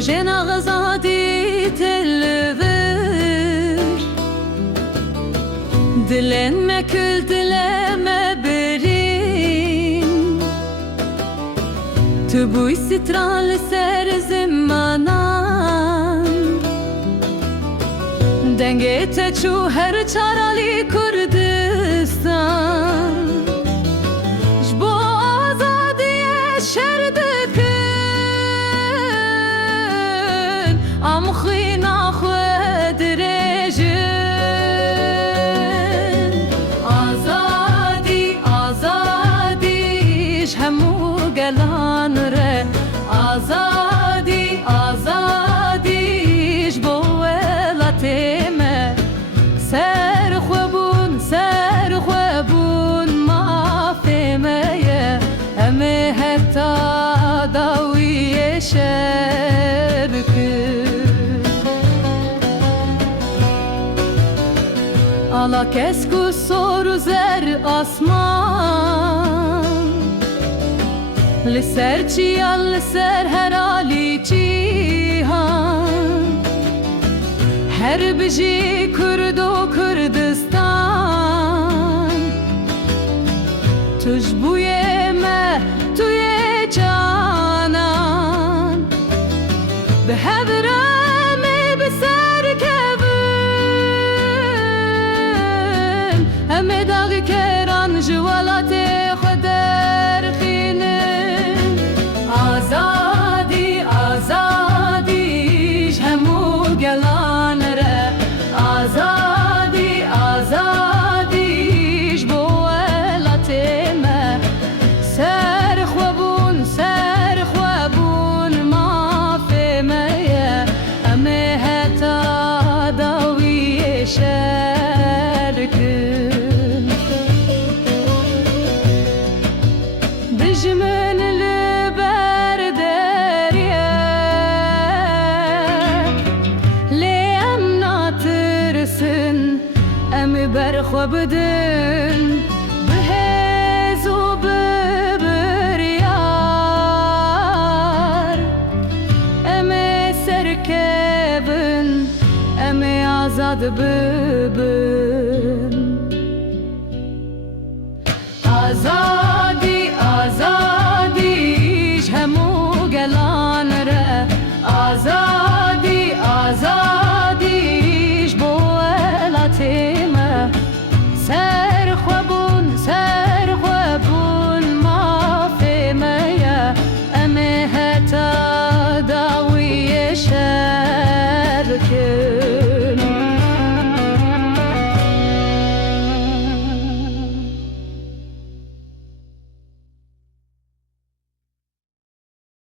روجنا غزادي تلبر دلن مكل دلم برين تبوي ستران لسر زمانان دنگه تچو هر چارالی کردستان جبو آزادی شردکن ام خینا خود رجن آزادی آزادیش همو گلان ره آزادی آزادیش بو ولاتمه سر خوابون ما فهمه همه حتی داوی شرکن ala kesku soru zer asman Liser çiyal liser her ali cihan Her biji Kurdo Kurdistan Tuj bu yeme tuye canan Behevrame beser kevin Heme dağı keran jvalate khader khinin Azadi azadi jhemu gelan آزادی آزادیش بو ولاتمه سر خوابون ما فهمه همه حتی داوی شرکن دجمن لبر دریه emi berxwebidin bihez û bibiryar emi serkevin emi azad bibin azad